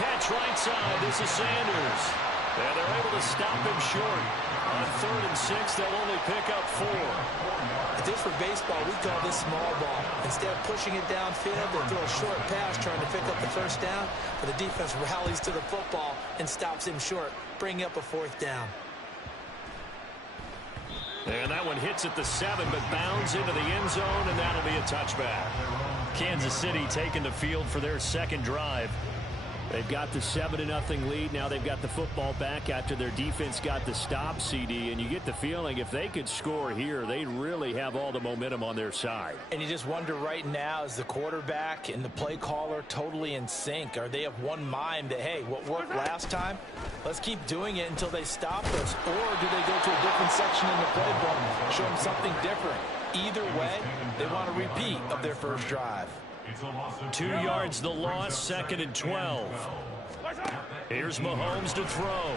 catch right side. This is Sanders. And they're able to stop him short. On 3rd and 6, they'll only pick up 4. Just for baseball, we call this small ball. Instead of pushing it downfield, they throw a short pass trying to pick up the first down, but the defense rallies to the football and stops him short, bringing up a 4th down. And that one hits at the 7, but bounds into the end zone, and that'll be a touchback. Kansas City taking the field for their second drive. They've got the 7-0 lead. Now they've got the football back after their defense got the stop, CD. And you get the feeling if they could score here, they really have all the momentum on their side. And you just wonder right now, is the quarterback and the play caller totally in sync? Are they of one mind that, hey, what worked last time, let's keep doing it until they stop us? Or do they go to a different section in the playbook, show them something different? Either way, they want a repeat of their first drive. 2 yards the loss, 2nd and 12. Here's Mahomes to throw.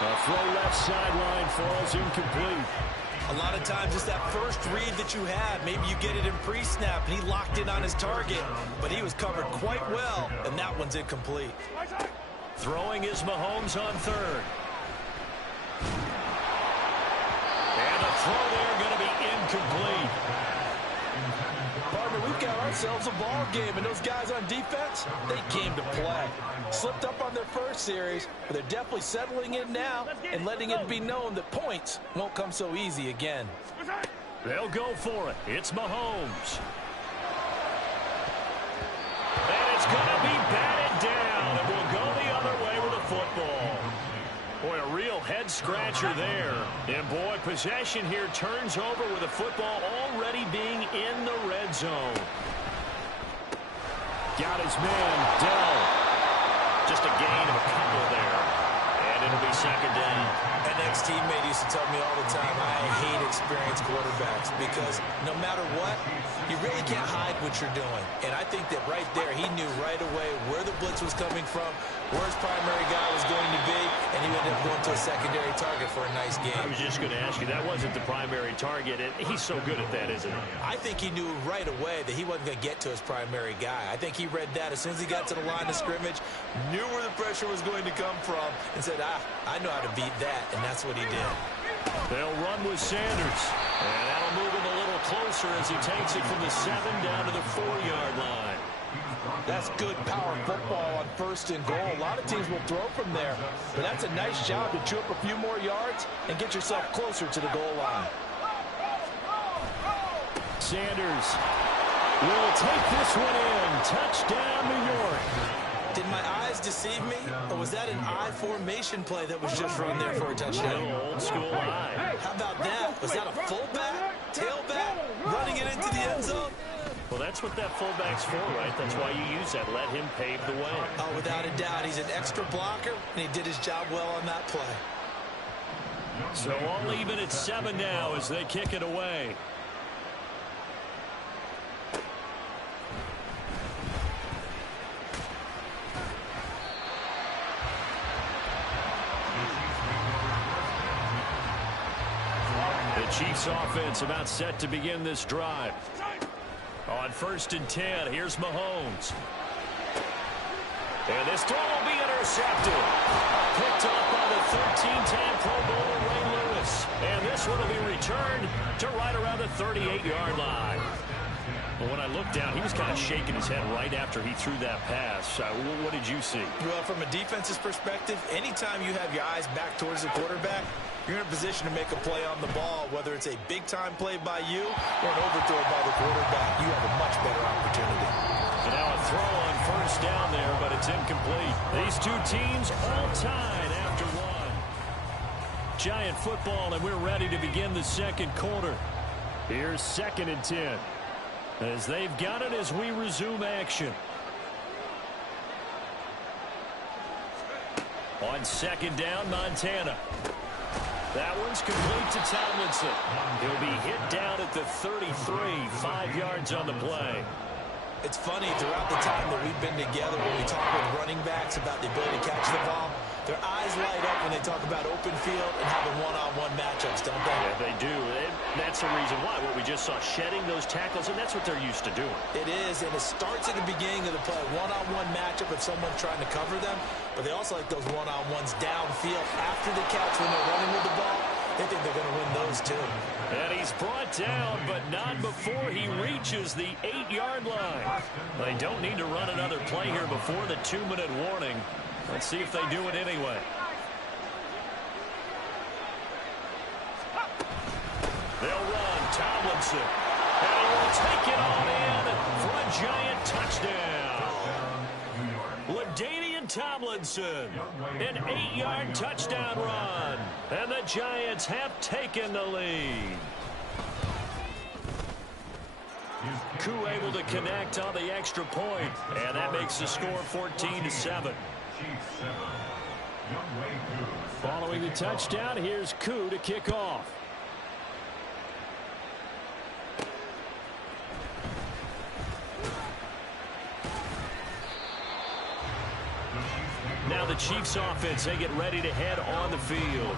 A throw left sideline falls incomplete. A lot of times it's that first read that you have. Maybe you get it in pre-snap and he locked in on his target, but he was covered quite well, and that one's incomplete. Throwing is Mahomes on 3rd. And the throw there going to be incomplete. Partner, we've got ourselves a ball game, and those guys on defense, they came to play. Slipped up on their first series, but they're definitely settling in now and letting it be known that points won't come so easy again. They'll go for it. It's Mahomes. And it's going to be batted down, and we'll go the other way with the football. Boy, a real head-scratcher there. And, boy, possession here turns over with the football already being in the red zone. Got his man, Dell. Just a gain of a couple there. And it'll be 2nd down. An ex-teammate used to tell me all the time, I hate experienced quarterbacks because no matter what, you really can't hide what you're doing. And I think that right there, he knew right away where the blitz was coming from, where his primary guy was going to be, and he ended up going to a secondary target for a nice game. I was just going to ask you, that wasn't the primary target, and he's so good at that, isn't he? I think he knew right away that he wasn't going to get to his primary guy. I think he read that as soon as he got to the line of scrimmage, knew where the pressure was going to come from, and said, I know how to beat that, and that's what he did. They'll run with Sanders, and that'll move him a little closer as he takes it from the 7 down to the 4-yard line. That's good power football on 1st and goal. A lot of teams will throw from there, but that's a nice job to chew up a few more yards and get yourself closer to the goal line. Sanders will take this one in. Touchdown, New York. Did my eyes deceive me, or was that an I formation play that was just run there for a touchdown? Old school I. How about that? Was that a fullback, tailback, running it into the end zone? Well, that's what that fullback's for, right? That's why you use that. Let him pave the way. Oh, without a doubt. He's an extra blocker, and he did his job well on that play. So all even at 7 now as they kick it away. The Chiefs offense about set to begin this drive. On 1st and 10, here's Mahomes. And this throw will be intercepted. Picked up by the 13-time Pro Bowler Ray Lewis. And this one will be returned to right around the 38-yard line. Well, when I looked down, he was kind of shaking his head right after he threw that pass. What did you see? Well, from a defense's perspective, anytime you have your eyes back towards the quarterback, you're in a position to make a play on the ball, whether it's a big-time play by you or an overthrow by the quarterback. You have a much better opportunity. And now a throw on 1st down there, but it's incomplete. These two teams all tied after one. Giant football, and we're ready to begin the 2nd quarter. Here's 2nd and 10. As they've got it as we resume action. On 2nd down, Montana. That one's complete to Tomlinson. He'll be hit down at the 33, 5 yards on the play. It's funny, throughout the time that we've been together, when we talk with running backs about the ability to catch the ball, their eyes light up when they talk about open field and having one-on-one matchups, don't they? Yeah, they do. And that's the reason why. What we just saw, shedding those tackles, and that's what they're used to doing. It is, and it starts at the beginning of the play. One-on-one matchup if someone's trying to cover them, but they also like those one-on-ones downfield after the catch when they're running with the ball. They think they're going to win those, too. And he's brought down, but not before he reaches the 8-yard line. They don't need to run another play here before the 2-minute warning. Let's see if they do it anyway. They'll run Tomlinson. And he will take it on in for a giant touchdown. LaDainian Tomlinson, an 8-yard touchdown run. And the Giants have taken the lead. Koo able to connect on the extra point, and that makes the score 14-7. Following the touchdown, here's Koo to kick off. Now the Chiefs offense, they get ready to head on the field.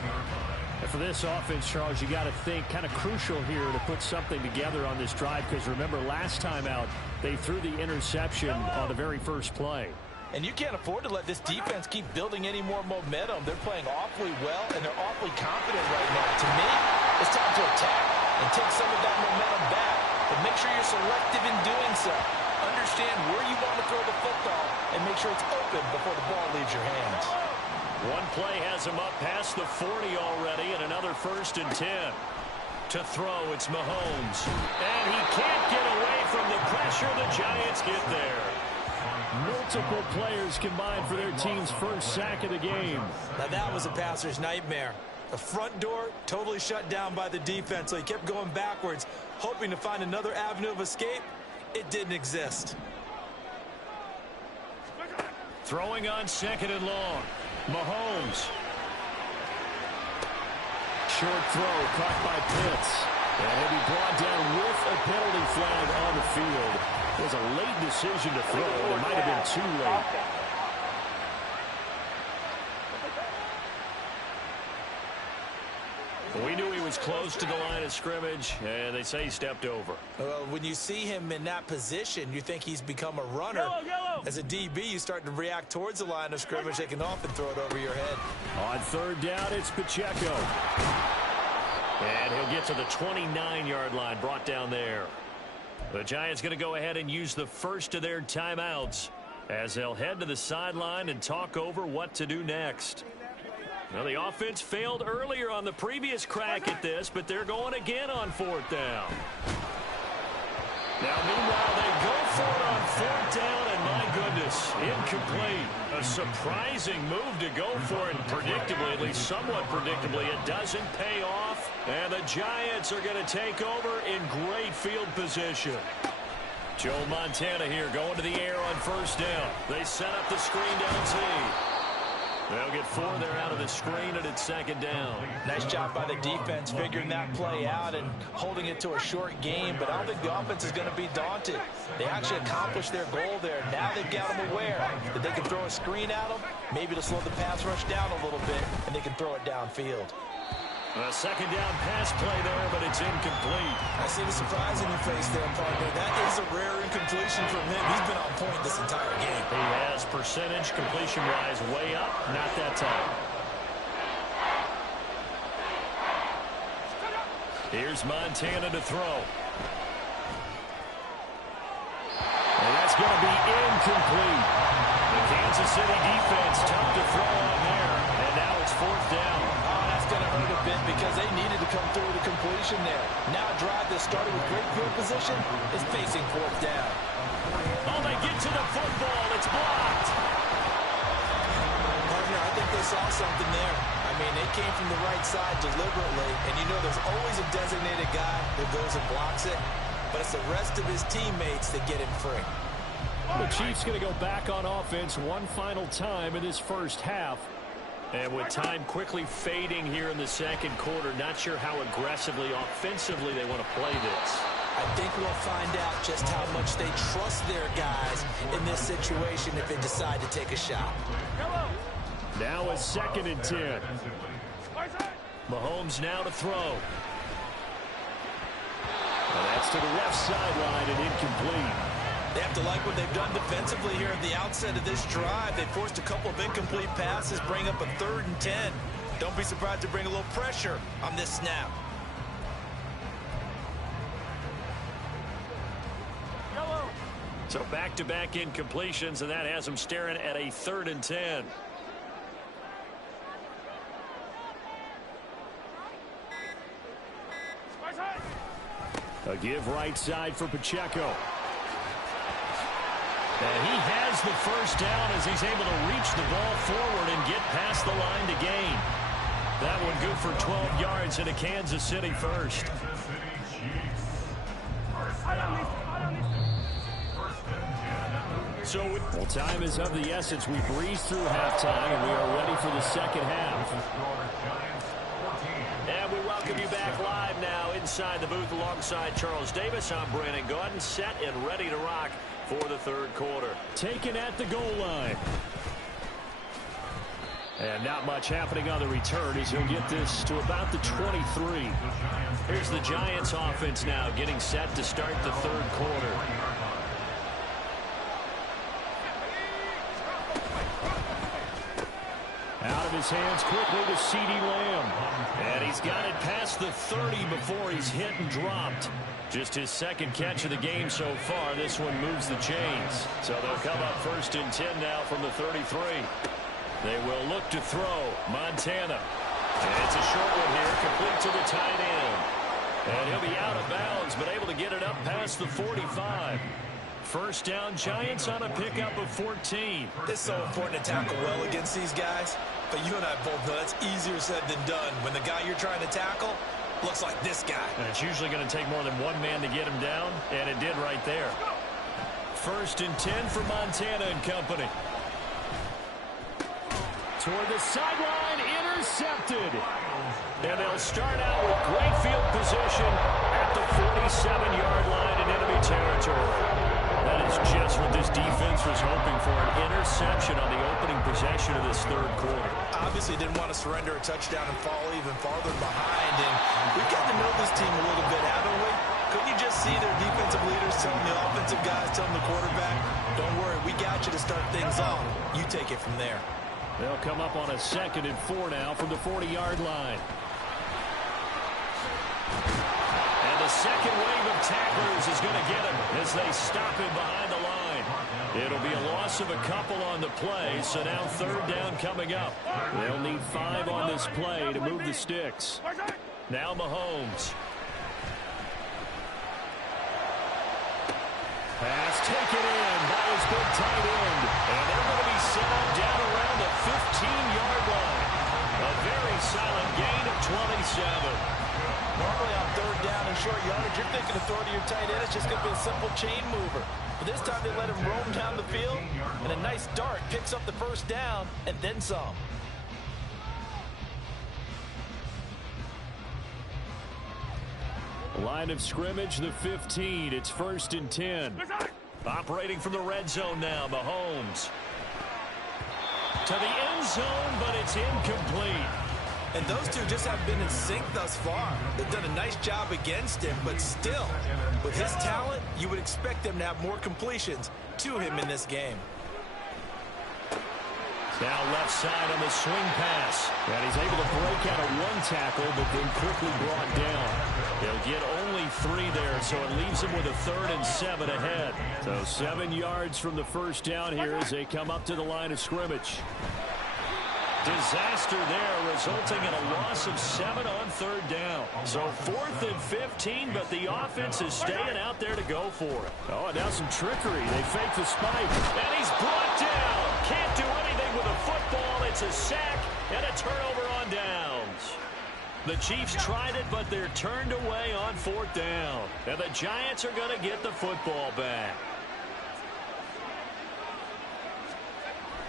And for this offense, Charles, you got to think kind of crucial here to put something together on this drive, because remember last time out they threw the interception on the very first play. And you can't afford to let this defense keep building any more momentum. They're playing awfully well, and they're awfully confident right now. To me, it's time to attack and take some of that momentum back. But make sure you're selective in doing so. Understand where you want to throw the football and make sure it's open before the ball leaves your hands. One play has him up past the 40 already, and another 1st and 10. To throw, it's Mahomes. And he can't get away from the pressure. The Giants get there. Multiple players combined for their team's first sack of the game. Now that was a passer's nightmare. The front door totally shut down by the defense, so he kept going backwards, hoping to find another avenue of escape. It didn't exist. Throwing on 2nd and long. Mahomes. Short throw caught by Pitts. And he'll be brought down with a penalty flag on the field. It was a late decision to throw. It might have been too late. We knew he was close to the line of scrimmage, and they say he stepped over. Well, when you see him in that position, you think he's become a runner. As a DB, you start to react towards the line of scrimmage. They can often throw it over your head. On 3rd down, it's Pacheco. And he'll get to the 29-yard line, brought down there. The Giants going to go ahead and use the first of their timeouts as they'll head to the sideline and talk over what to do next. Now, the offense failed earlier on the previous crack at this, but they're going again on 4th down. Now, meanwhile, they go for it on 4th down, and my goodness, incomplete. A surprising move to go for it, and predictably, at least somewhat predictably, it doesn't pay off. And the Giants are going to take over in great field position. Joe Montana here going to the air on 1st down. They set up the screen down Z. They'll get 4 there out of the screen, and it's 2nd down. Nice job by the defense figuring that play out and holding it to a short game, but I don't think the offense is going to be daunted. They actually accomplished their goal there. Now they've got them aware that they can throw a screen at them, maybe to slow the pass rush down a little bit, and they can throw it downfield. A 2nd down pass play there, but it's incomplete. I see the surprise in your face there, partner. That is a rare incompletion from him. He's been on point this entire game. He has percentage completion-wise way up, not that time. Here's Montana to throw. And that's going to be incomplete. The Kansas City defense tough to throw on there. And now it's 4th down. Going to hurt a bit because they needed to come through with a completion there. Now a drive that started with great field position is facing 4th down. Oh, they get to the football. It's blocked. Partner, I think they saw something there. I mean, they came from the right side deliberately, and you know there's always a designated guy that goes and blocks it, but it's the rest of his teammates that get him free. The Chiefs going to go back on offense one final time in this first half. And with time quickly fading here in the 2nd quarter, not sure how aggressively, offensively they want to play this. I think we'll find out just how much they trust their guys in this situation if they decide to take a shot. Now a 2nd and 10. Mahomes now to throw. And that's to the left sideline and incomplete. They have to like what they've done defensively here at the outset of this drive. They forced a couple of incomplete passes, bring up a 3rd and 10. Don't be surprised to bring a little pressure on this snap. So back-to-back incompletions, and that has them staring at a 3rd and 10. A give right side for Pacheco. And he has the first down as he's able to reach the ball forward and get past the line to gain. That one good for 12 yards and a Kansas City first. So, well, time is of the essence. We breezed through halftime, and we are ready for the second half. And we welcome you back live now inside the booth alongside Charles Davis. I'm Brandon Gaudin, set and ready to rock for the 3rd quarter. Taken at the goal line. And not much happening on the return as he'll get this to about the 23. Here's the Giants offense now getting set to start the 3rd quarter. Out of his hands quickly to CeeDee Lamb. And he's got it past the 30 before he's hit and dropped. Just his 2nd catch of the game so far. This one moves the chains. So they'll come up 1st and 10 now from the 33. They will look to throw. Montana. And it's a short one here, complete to the tight end. And he'll be out of bounds, but able to get it up past the 45. First down, Giants on a pickup of 14. It's so important to tackle well against these guys. But you and I both know that's easier said than done when the guy you're trying to tackle looks like this guy. And it's usually going to take more than one man to get him down, and it did right there. 1st and 10 for Montana and company. Toward the sideline, intercepted. And they'll start out with great field position at the 47-yard line in enemy territory. That is just what this defense was hoping for, an interception on the opening possession of this 3rd quarter. Obviously didn't want to surrender a touchdown and fall even farther behind. And we've got to know this team a little bit, haven't we? Couldn't you just see their defensive leaders telling the offensive guys, telling the quarterback, don't worry, we got you to start things off. You take it from there. They'll come up on a 2nd and 4 now from the 40-yard line. And the second wave of tacklers is going to get him as they stop him behind the line. It'll be a loss of a couple on the play, so now 3rd down coming up. They'll need 5 on this play to move the sticks. Now Mahomes. Pass taken in by his big tight end. And they're going to be set up down around the 15-yard line. A very silent gain of 27. Normally on 3rd down and short yardage, you're thinking to throw to your tight end. It's just going to be a simple chain mover. But this time they let him roam down the field, and a nice dart picks up the 1st down and then some. Line of scrimmage, the 15. It's 1st and 10. Operating from the red zone now, Mahomes. To the end zone, but it's incomplete. And those two just haven't been in sync thus far. They've done a nice job against him, but still, with his talent, you would expect them to have more completions to him in this game. Now left side on the swing pass. And he's able to break out of one tackle, but then quickly brought down. He'll get only 3 there, so it leaves him with a 3rd and 7 ahead. So 7 yards from the first down here as they come up to the line of scrimmage. Disaster there, resulting in a loss of 7 on 3rd down. So 4th and 15, but the offense is staying out there to go for it. Oh, and now some trickery. They fake the spike. And he's brought down. Can't do anything with a football. It's a sack and a turnover on downs. The Chiefs tried it, but they're turned away on 4th down. And the Giants are going to get the football back.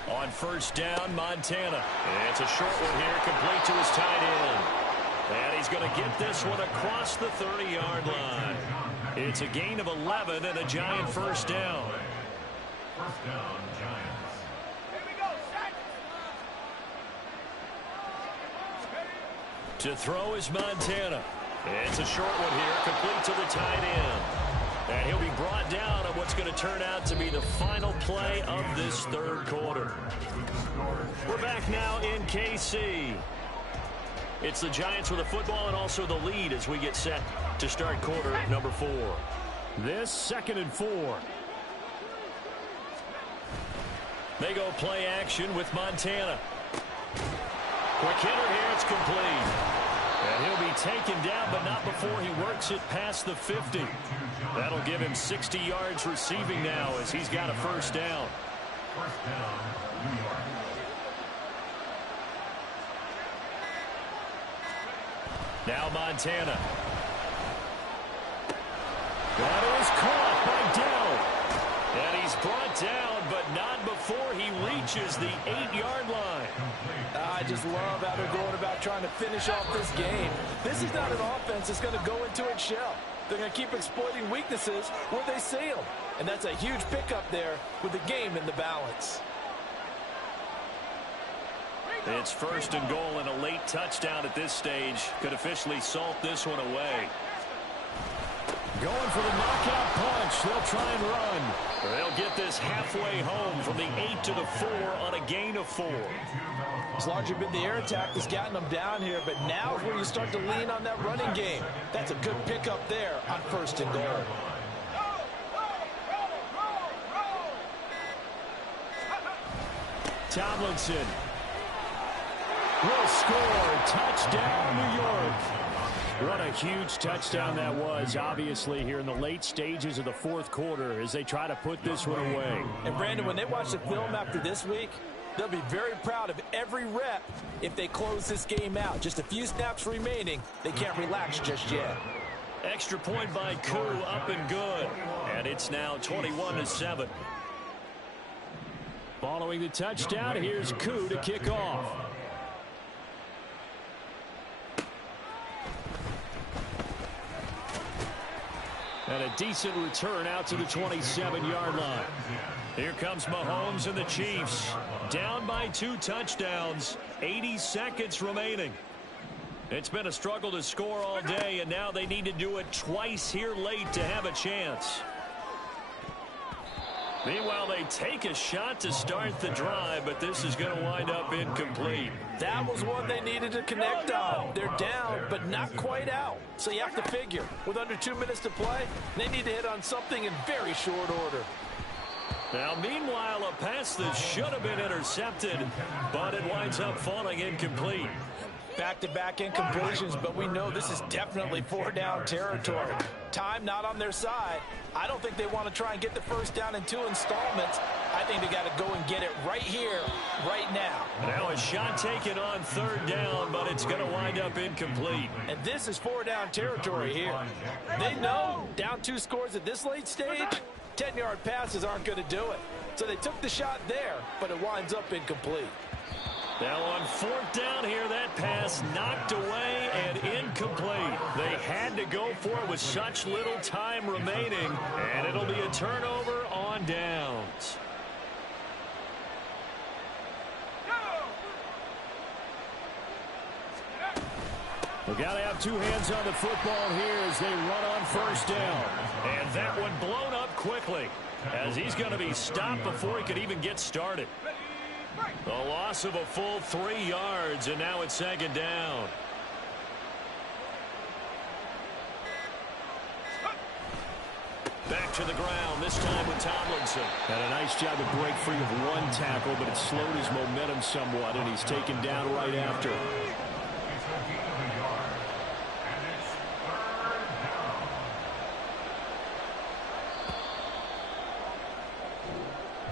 On 1st down, Montana. And it's a short one here, complete to his tight end. And he's going to get this one across the 30-yard line. It's a gain of 11 and a Giant first down. First down, Giants. Here we go, set. To throw is Montana. It's a short one here, complete to the tight end. And he'll be brought down on what's going to turn out to be the final play of this third quarter. We're back now in KC. It's the Giants with the football and also the lead as we get set to start quarter number 4. This 2nd and 4. They go play action with Montana. Quick hitter here, it's complete. And he'll be taken down, but not before he works it past the 50. That'll give him 60 yards receiving now as he's got a first down. First down, New York. Now Montana. That is caught by Dell. And he's brought down, but not before he reaches the 8-yard line. I just love how they're going about trying to finish off this game. This is not an offense that's going to go into its shell. They're going to keep exploiting weaknesses where they see them. And that's a huge pickup there with the game in the balance. It's 1st and goal, and a late touchdown at this stage could officially salt this one away. Going for the knockout punch. They'll try and run. They'll get this halfway home from the 8 to the 4 on a gain of 4. It's largely been the air attack that's gotten them down here, but now is where you start to lean on that running game. That's a good pickup there on 1st and goal. Tomlinson will score. Touchdown, New York. What a huge touchdown that was, obviously, here in the late stages of the 4th quarter as they try to put this one away. And, Brandon, when they watch the film after this week, they'll be very proud of every rep if they close this game out. Just a few snaps remaining. They can't relax just yet. Extra point by Koo, up and good. And it's now 21-7. Following the touchdown, here's Koo to kick off. And a decent return out to the 27-yard line. Here comes Mahomes and the Chiefs. Down by 2 touchdowns. 80 seconds remaining. It's been a struggle to score all day, and now they need to do it twice here late to have a chance. Meanwhile, they take a shot to start the drive, but this is going to wind up incomplete. That was one they needed to connect on. They're down, but not quite out. So you have to figure, with under 2 minutes to play, they need to hit on something in very short order. Now, meanwhile, a pass that should have been intercepted, but it winds up falling incomplete. Back-to-back incompletions, but we know this is definitely 4-down territory. Time not on their side. I don't think they want to try and get the first down in 2 installments. I think they got to go and get it right here, right now. Now a shot taken on 3rd down, but it's going to wind up incomplete. And this is 4-down territory here. They know down 2 scores at this late stage, 10-yard passes aren't going to do it. So they took the shot there, but it winds up incomplete. Now on 4th down here, that pass knocked away and incomplete. They had to go for it with such little time remaining, and it'll be a turnover on downs. We got to have 2 hands on the football here as they run on 1st down. And that one blown up quickly as he's going to be stopped before he could even get started. A loss of a full 3 yards, and now it's 2nd down. Back to the ground, this time with Tomlinson. Had a nice job to break free of 1 tackle, but it slowed his momentum somewhat, and he's taken down right after.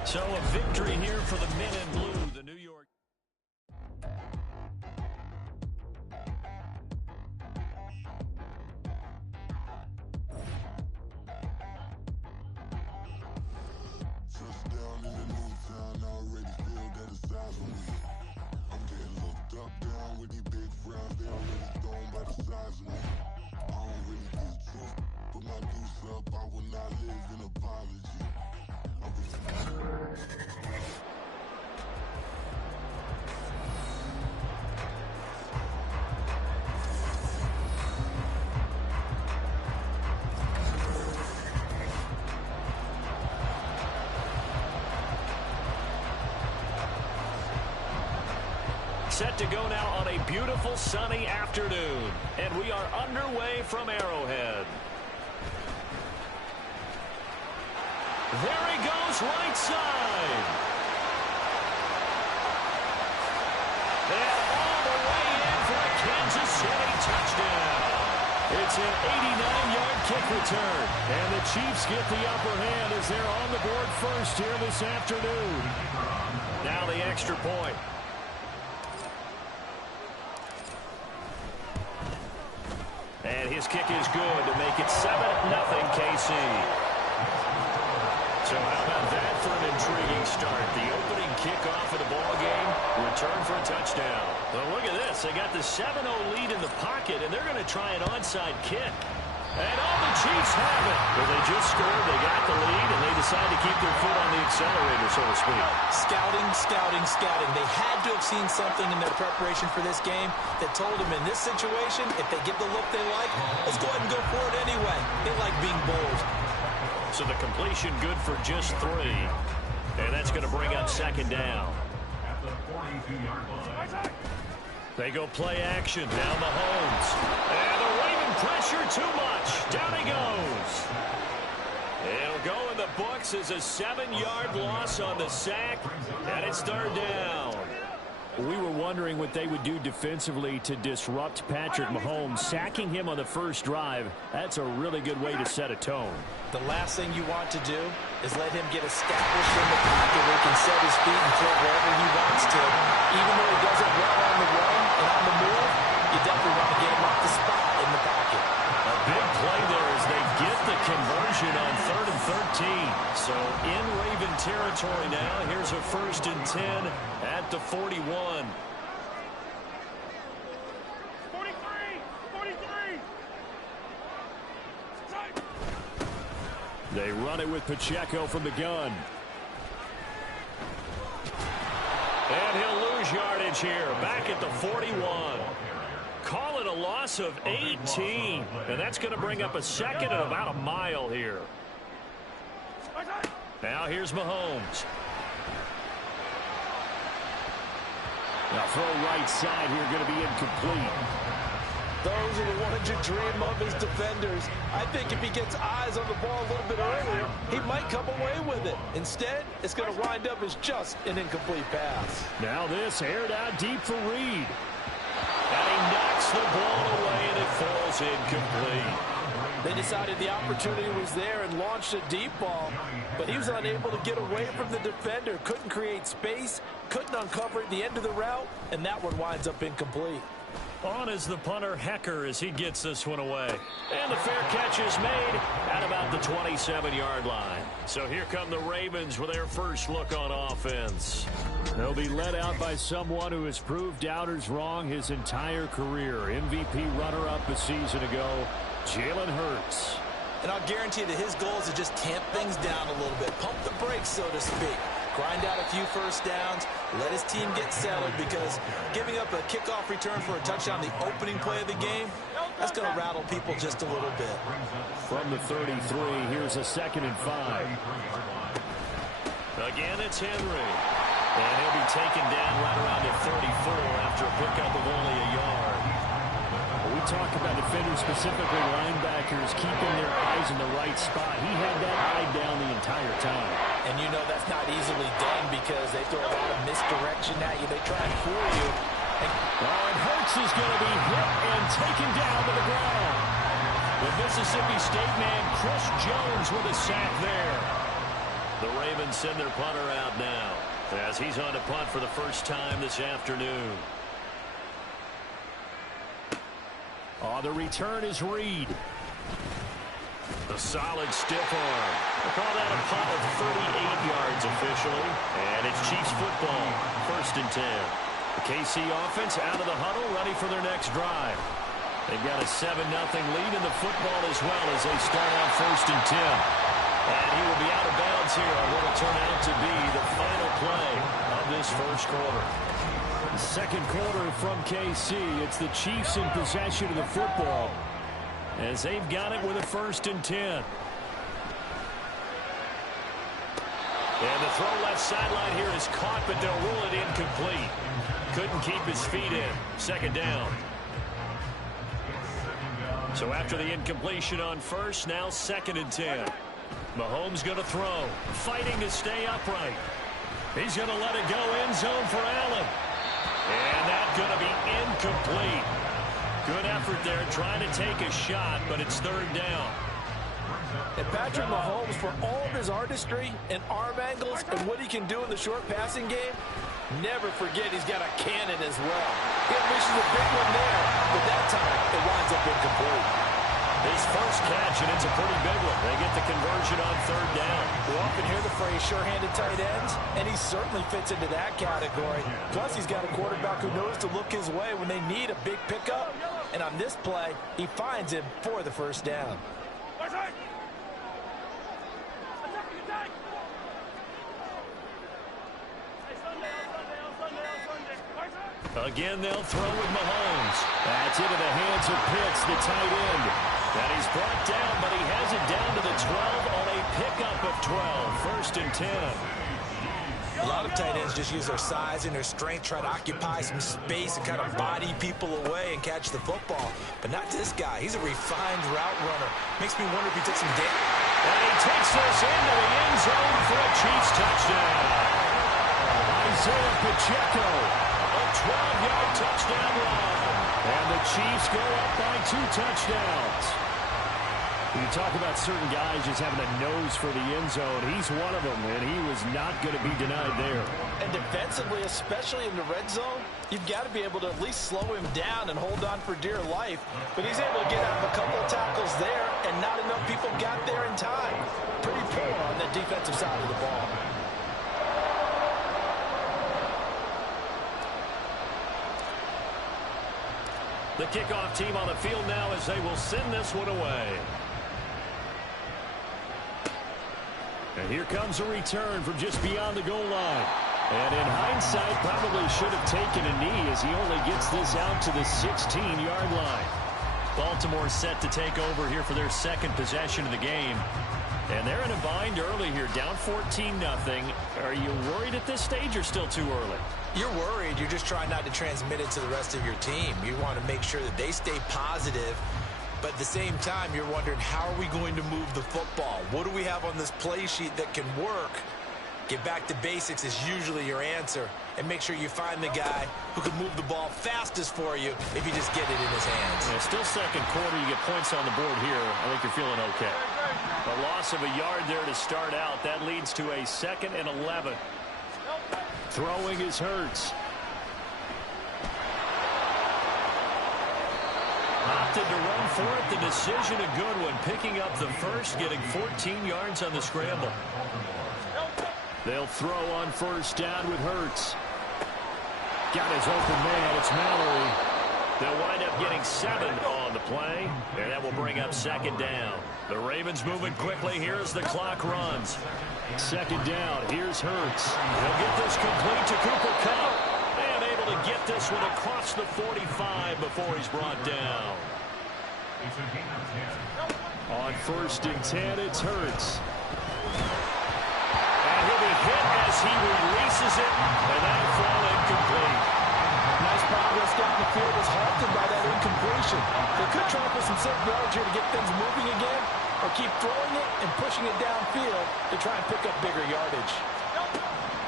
So a victory here for the men in blue, the New York. Touchdown in the new town, I already feel that it's eyes on me. I'm getting looked up, down with these big frowns, they already thrown by the size of me. I don't really get too, but my deuce set to go now on a beautiful sunny afternoon. And we are underway from Arrowhead. There he goes, right side. And all the way in for a Kansas City touchdown. It's an 89-yard kick return. And the Chiefs get the upper hand as they're on the board first here this afternoon. Now the extra point. And his kick is good to make it 7-0 KC. So how about that for an intriguing start? The opening kickoff of the ball game, return for a touchdown. Well, look at this. They got the 7-0 lead in the pocket, and they're going to try an onside kick. And all the Chiefs have it. Well, they just scored, they got the lead, and they decide to keep their foot on the accelerator, so to speak. Scouting, scouting, scouting. They had to have seen something in their preparation for this game that told them in this situation, if they get the look they like, let's go ahead and go for it anyway. They like being bold. So the completion good for just 3. And that's going to bring up second down. At the 42-yard line. They go play action. Down Mahomes. And the Raven pressure too much. Down he goes. It'll go in the books as a 7-yard loss on the sack. And it's third down. We were wondering what they would do defensively to disrupt Patrick Mahomes. Sacking him on the first drive, that's a really good way to set a tone. The last thing you want to do is let him get established in the pocket where he can set his feet and throw wherever he wants to. Even though he does it well on the run and on the move, you definitely want to get him off the spot in the pocket. A big play there as they get the conversion on 3rd and 13. So in Raven territory now, here's a 1st and 10 at the 41. 43. They run it with Pacheco from the gun. And he'll lose yardage here. Back at the 41. Call it a loss of 18. And that's going to bring up a second and about a mile here. Now here's Mahomes. Now throw right side here, going to be incomplete. Those are the ones you dream of as defenders. I think if he gets eyes on the ball a little bit earlier, he might come away with it. Instead, it's going to wind up as just an incomplete pass. Now this aired out deep for Reed. And he knocks the ball away, and it falls incomplete. They decided the opportunity was there and launched a deep ball, but he was unable to get away from the defender. Couldn't create space, couldn't uncover at the end of the route, and that one winds up incomplete. On is the punter, Hecker, as he gets this one away. And the fair catch is made at about the 27-yard line. So here come the Ravens with their first look on offense. They'll be led out by someone who has proved doubters wrong his entire career. MVP runner-up a season ago, Jalen Hurts. And I'll guarantee that his goal is to just tamp things down a little bit. Pump the brakes, so to speak. Grind out a few first downs. Let his team get settled, because giving up a kickoff return for a touchdown, the opening play of the game, that's going to rattle people just a little bit. From the 33, here's a 2nd and 5. Again, it's Henry. And he'll be taken down right around the 34 after a pickup of only a yard. We talk about defenders, specifically linebackers, keeping their eyes in the right spot. He had that eye down the entire time. And you know that's not easily done because they throw a lot of misdirection at you. They try and fool you. And Hurts is going to be hit and taken down to the ground. The Mississippi State man, Chris Jones, with a sack there. The Ravens send their punter out now as he's on to punt for the first time this afternoon. The return is Reed. The solid stiff arm. They call that a punt of 38 yards officially. And it's Chiefs football, 1st and 10. The KC offense out of the huddle, ready for their next drive. They've got a 7-0 lead in the football as well as they start out 1st and 10. And he will be out of bounds here on what will turn out to be the final play of this first quarter. Second quarter from KC. It's the Chiefs in possession of the football as they've got it with a 1st and 10. And the throw left sideline here is caught, but they'll rule it incomplete. Couldn't keep his feet in. Second down. So after the incompletion on first, now 2nd and 10. Mahomes going to throw. Fighting to stay upright. He's going to let it go end zone for Allen. And that's going to be incomplete. Good effort there trying to take a shot, but it's 3rd down. And Patrick Mahomes, for all of his artistry and arm angles and what he can do in the short passing game, never forget he's got a cannon as well. He unleashes a big one there, but that time it winds up incomplete. His first catch, and it's a pretty big one. They get the conversion on 3rd down. We often hear the phrase sure-handed tight ends, and he certainly fits into that category. Plus, he's got a quarterback who knows to look his way when they need a big pickup. And on this play, he finds him for the 1st down. Again, they'll throw with Mahomes. That's into the hands of Pitts, the tight end. And he's brought down, but he has it down to the 12 on a pickup of 12. 1st and 10. A lot of tight ends just use their size and their strength, try to occupy some space and kind of body people away and catch the football. But not this guy. He's a refined route runner. Makes me wonder if he took some damage. And he takes this into the end zone for a Chiefs touchdown. Isaiah Pacheco, a 12-yard touchdown run. And the Chiefs go up by 2 touchdowns. You talk about certain guys just having a nose for the end zone. He's one of them, and he was not going to be denied there. And defensively, especially in the red zone, you've got to be able to at least slow him down and hold on for dear life. But he's able to get out of a couple of tackles there, and not enough people got there in time. Pretty poor on the defensive side of the ball. The kickoff team on the field now as they will send this one away. And here comes a return from just beyond the goal line. And in hindsight, probably should have taken a knee as he only gets this out to the 16-yard line. Baltimore set to take over here for their 2nd possession of the game. And they're in a bind early here, down 14-0. Are you worried at this stage or still too early? You're worried. You're just trying not to transmit it to the rest of your team. You want to make sure that they stay positive. But at the same time, you're wondering, how are we going to move the football? What do we have on this play sheet that can work? Get back to basics is usually your answer. And make sure you find the guy who can move the ball fastest for you if you just get it in his hands. Yeah, still 2nd quarter. You get points on the board here. I think you're feeling okay. A loss of a yard there to start out. That leads to a 2nd and 11. Throwing is Hurts. Opted to run for it. The decision a good one. Picking up the first, getting 14 yards on the scramble. They'll throw on 1st down with Hurts. Got his open man. It's Mallory. They'll wind up getting 7 on the play, and that will bring up 2nd down. The Ravens moving quickly here as the clock runs. 2nd down. Here's Hurts. He'll get this complete to Cooper Kupp. And able to get this one across the 45 before he's brought down. On 1st and 10, it's Hurts. And he'll be hit as he releases it, and that'll fall incomplete. Nice progress down the field is halted by that incompletion. They could try for some safe yards here to get things moving again, or keep throwing it and pushing it downfield to try and pick up bigger yardage.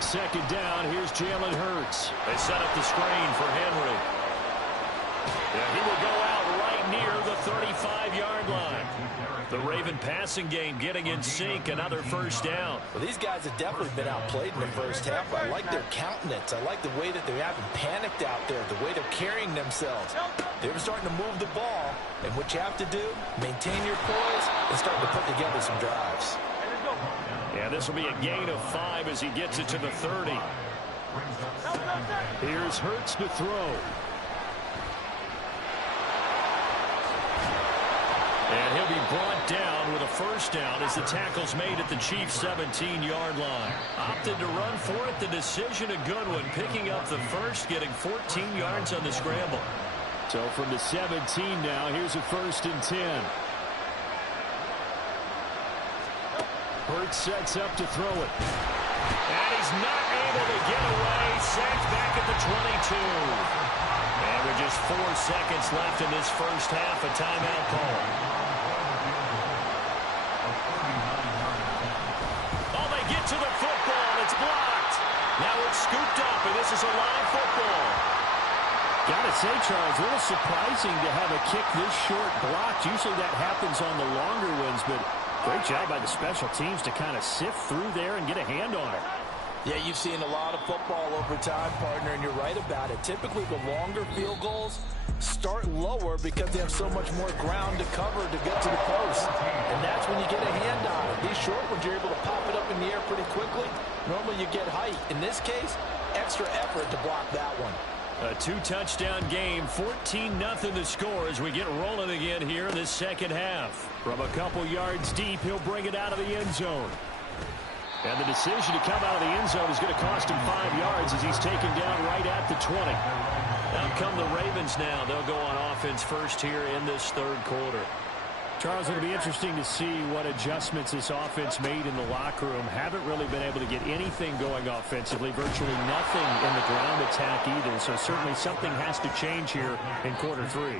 2nd down, here's Jalen Hurts. They set up the screen for Henry. And he will go out right near the 35-yard line. The Raven passing game getting in sync, another 1st down. Well, these guys have definitely been outplayed in the first half. I like their countenance. I like the way that they haven't panicked out there, the way they're carrying themselves. They're starting to move the ball, and what you have to do, maintain your poise and start to put together some drives. Yeah, this will be a gain of 5 as he gets it to the 30. Here's Hurts to throw. And he'll be brought down with a 1st down as the tackle's made at the Chiefs' 17-yard line. Opted to run for it. The decision a good one. Picking up the first, getting 14 yards on the scramble. So from the 17 now, here's a 1st and 10. Hurts sets up to throw it. And he's not able to get away. Sacked back at the And with just 4 seconds left in this first half, a timeout call. Oh, they get to the football. It's blocked. Now it's scooped up, and this is a live football. Gotta say, Charles, a little surprising to have a kick this short blocked. Usually that happens on the longer ones, but great job by the special teams to kind of sift through there and get a hand on it. Yeah, you've seen a lot of football over time, partner, and you're right about it. Typically, the longer field goals start lower because they have so much more ground to cover to get to the post. And that's when you get a hand on it. These short ones, you're able to pop it up in the air pretty quickly. Normally, you get height. In this case, extra effort to block that one. A 2-touchdown game, 14-0 the score as we get rolling again here in this second half. From a couple yards deep, he'll bring it out of the end zone. And the decision to come out of the end zone is going to cost him 5 yards as he's taken down right at the 20. Out come the Ravens now. They'll go on offense first here in this third quarter. Charles, it'll be interesting to see what adjustments this offense made in the locker room. Haven't really been able to get anything going offensively, virtually nothing in the ground attack either. So certainly something has to change here in quarter 3.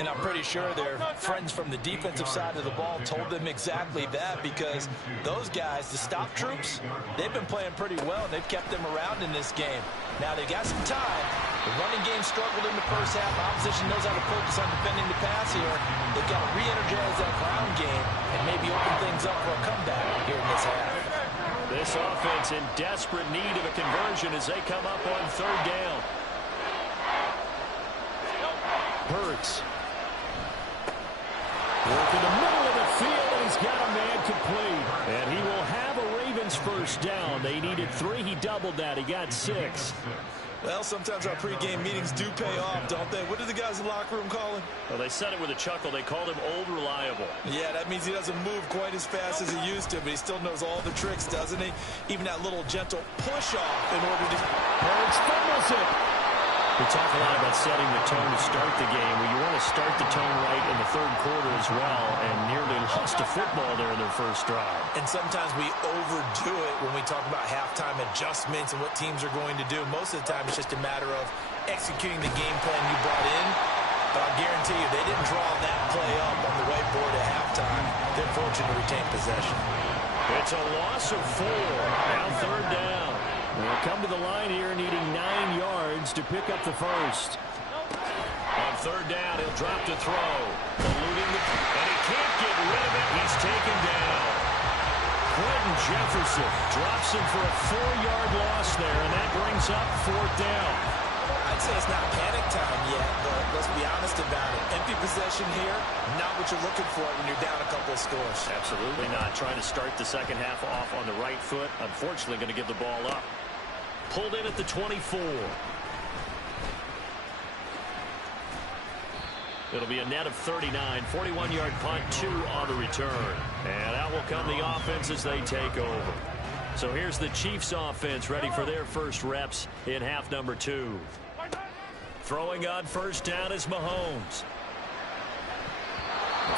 And I'm pretty sure their friends from the defensive side of the ball told them exactly that, because those guys, the stop troops, they've been playing pretty well, and they've kept them around in this game. Now, they've got some time. The running game struggled in the first half. Opposition knows how to focus on defending the pass here. They've got to re-energize that ground game and maybe open things up for a comeback here in this half. This offense in desperate need of a conversion as they come up on third down. Hurts. Work in the middle of the field, and he's got a man complete. And he will have a Ravens first down. They needed 3. He doubled that. He got 6. Well, sometimes our pregame meetings do pay off, don't they? What do the guys in the locker room call him? Well, they said it with a chuckle. They called him Old Reliable. Yeah, that means he doesn't move quite as fast as he used to, but he still knows all the tricks, doesn't he? Even that little gentle push-off in order to... Hurts fumbles it. We talk a lot about setting the tone to start the game. Well, you want to start the tone right in the third quarter as well, and nearly lost a football there in their first drive. And sometimes we overdo it when we talk about halftime adjustments and what teams are going to do. Most of the time, it's just a matter of executing the game plan you brought in. But I'll guarantee you, they didn't draw that play up on the whiteboard at halftime. They're fortunate to retain possession. It's a loss of 4. Now third down. They'll come to the line here needing 9 yards to pick up the first. On third down, he'll drop to throw. And he can't get rid of it. He's taken down. Quentin Jefferson drops him for a 4-yard loss there, and that brings up fourth down. I'd say it's not panic time yet, but let's be honest about it. Empty possession here, not what you're looking for when you're down a couple of scores. Absolutely not. Trying to start the second half off on the right foot. Unfortunately, going to give the ball up. Pulled in at the 24. It'll be a net of 39. 41-yard punt, 2 on the return. And out will come the offense as they take over. So here's the Chiefs offense ready for their first reps in half number 2. Throwing on first down is Mahomes.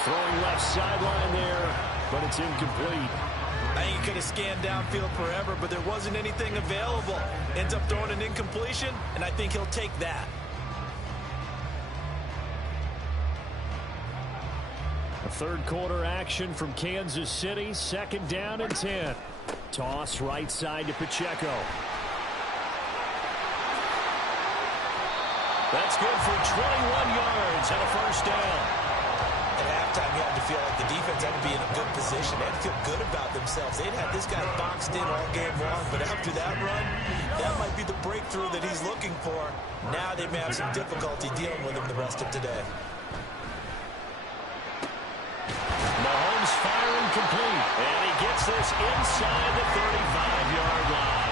Throwing left sideline there, but it's incomplete. I think he could have scanned downfield forever, but there wasn't anything available. Ends up throwing an incompletion, and I think he'll take that. A third quarter action from Kansas City. Second down and 10. Toss right side to Pacheco. That's good for 21 yards and a first down. At halftime, you had to feel like the defense had to be in a good position. They had to feel good about themselves. They'd had this guy boxed in all game long, but after that run, that might be the breakthrough that he's looking for. Now they may have some difficulty dealing with him the rest of today. Mahomes firing complete, and he gets this inside the 35-yard line.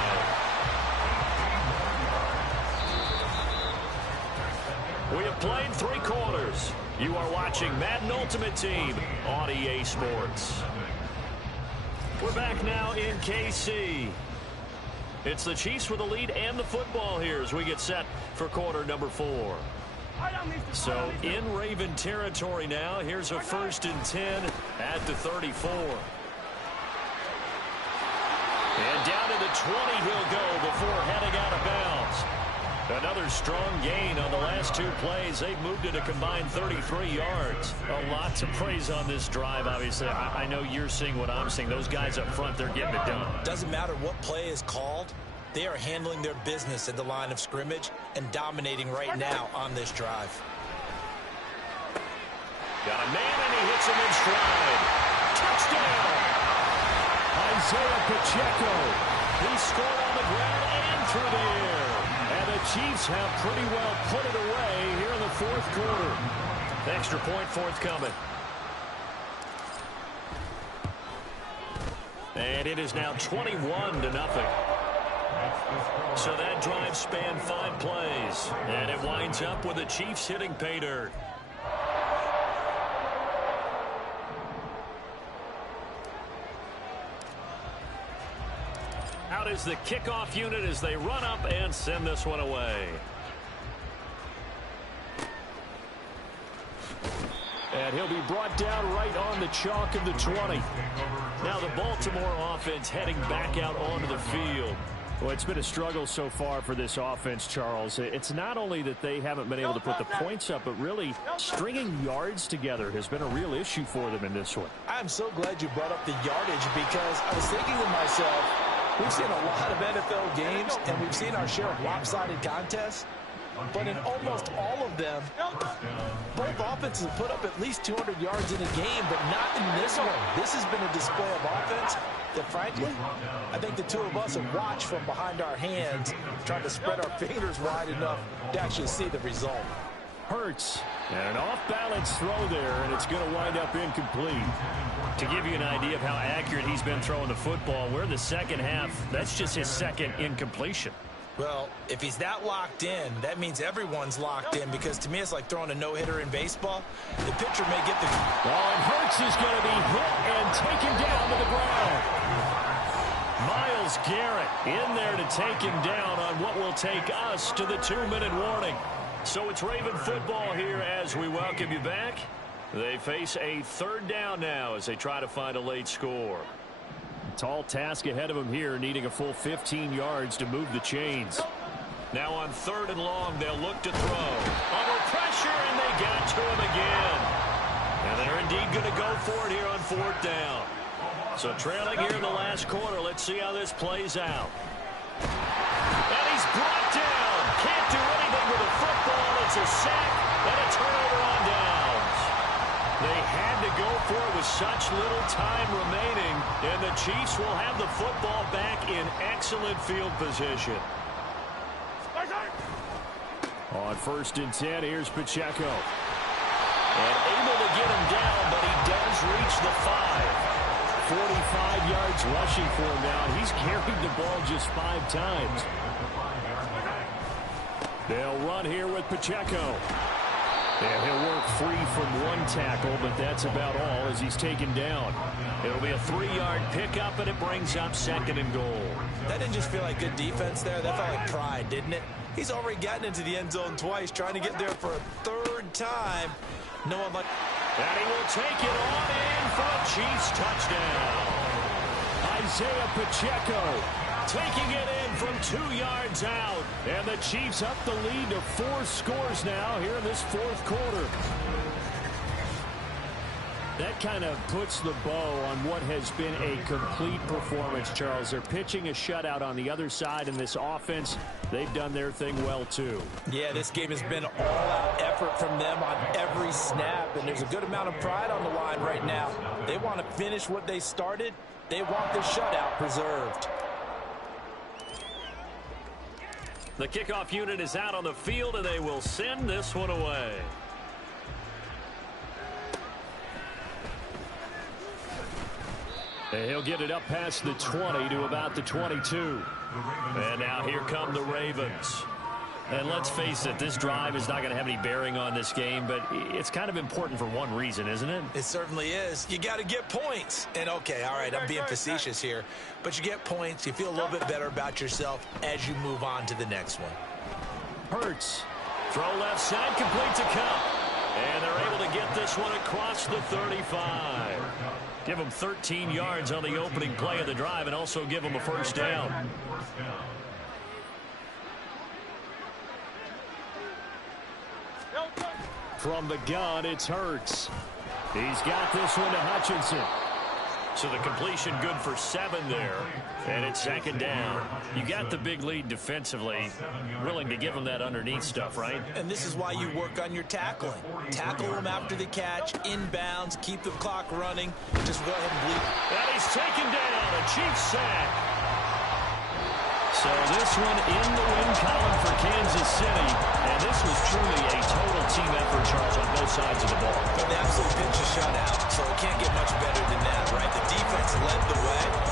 We have played 3 quarters. You are watching Madden Ultimate Team on EA Sports. We're back now in KC. It's the Chiefs with the lead and the football here as we get set for quarter number 4. So in Raven territory now. Here's a 1st and 10 at the 34. And down to the 20 he'll go before heading out of bounds. Another strong gain on the last 2 plays. They've moved it a combined 33 yards. A lot to praise on this drive, obviously. I know you're seeing what I'm seeing. Those guys up front, they're getting it done. Doesn't matter what play is called. They are handling their business at the line of scrimmage and dominating right now on this drive. Got a man, and he hits him in stride. Touchdown! Isaiah Pacheco. He scored on the ground and through the air. And the Chiefs have pretty well put it away here in the 4th quarter. Extra point forthcoming. And it is now 21-0. So that drive spanned 5 plays. And it winds up with the Chiefs hitting pay dirt. Out is the kickoff unit as they run up and send this one away. And he'll be brought down right on the chalk of the 20. Now the Baltimore offense heading back out onto the field. Well, it's been a struggle so far for this offense, Charles. It's not only that they haven't been able to put the points up, but really stringing yards together has been a real issue for them in this one. I'm so glad you brought up the yardage because I was thinking to myself, we've seen a lot of NFL games, and we've seen our share of lopsided contests. But in almost all of them, both offenses have put up at least 200 yards in a game, but not in this one. This has been a display of offense that, frankly, I think the two of us have watched from behind our hands, trying to spread our fingers wide enough to actually see the result. Hurts. And an off-balance throw there, and it's going to wind up incomplete. To give you an idea of how accurate he's been throwing the football, we're in the second half. That's just his second incompletion. Well, if he's that locked in, that means everyone's locked in, because to me it's like throwing a no-hitter in baseball. The pitcher may get the... and Hurts is going to be hit and taken down to the ground. Myles Garrett in there to take him down on what will take us to the 2-minute warning. So it's Raven football here as we welcome you back. They face a 3rd down now as they try to find a late score. Tall task ahead of him here, needing a full 15 yards to move the chains. Now on 3rd and long, they'll look to throw. Under pressure, and they got to him again. And they're indeed going to go for it here on 4th down. So trailing here in the last quarter, let's see how this plays out. And he's brought down. Can't do anything with a football. It's a sack and a turnover on downs. They had to go for it with such little time remaining, and the Chiefs will have the football back in excellent field position. On 1st and 10, here's Pacheco. And able to get him down, but he does reach the 5. 45 yards rushing for him now. He's carried the ball just 5 times. They'll run here with Pacheco. And he'll work free from one tackle, but that's about all as he's taken down. It'll be a 3-yard pickup, and it brings up 2nd and goal. That didn't just feel like good defense there. That felt like pride, didn't it? He's already gotten into the end zone twice, trying to get there for a 3rd time. No one like... And he will take it on in for a Chiefs touchdown. Isaiah Pacheco taking it in from 2 yards out. And the Chiefs up the lead to 4 scores now here in this 4th quarter. That kind of puts the bow on what has been a complete performance, Charles. They're pitching a shutout on the other side in this offense. They've done their thing well, too. Yeah, this game has been all-out effort from them on every snap, and there's a good amount of pride on the line right now. They want to finish what they started. They want the shutout preserved. The kickoff unit is out on the field, and they will send this one away. And he'll get it up past the 20 to about the 22. And now here come the Ravens. And let's face it, this drive is not going to have any bearing on this game, but it's kind of important for one reason, isn't it? It certainly is. You got to get points. And, okay, all right, I'm being facetious here. But you get points, you feel a little bit better about yourself as you move on to the next one. Hurts. Throw left side, complete to Cup. And they're able to get this one across the 35. Give them 13 yards on the opening play of the drive and also give them a 1st down. From the gun, it's Hurts. He's got this one to Hutchinson. So the completion good for 7 there. And it's second down. You got the big lead defensively. Willing to give them that underneath stuff, right? And this is why you work on your tackling. Tackle them after the catch, inbounds, keep the clock running. Just go ahead and bleed. And he's taken down. A Chiefs sack. So this one in the win column for Kansas City. And this was truly a total team effort, Charles, on both sides of the ball. An absolute pinch of shutout, so it can't get much better than that, right? The defense led the way.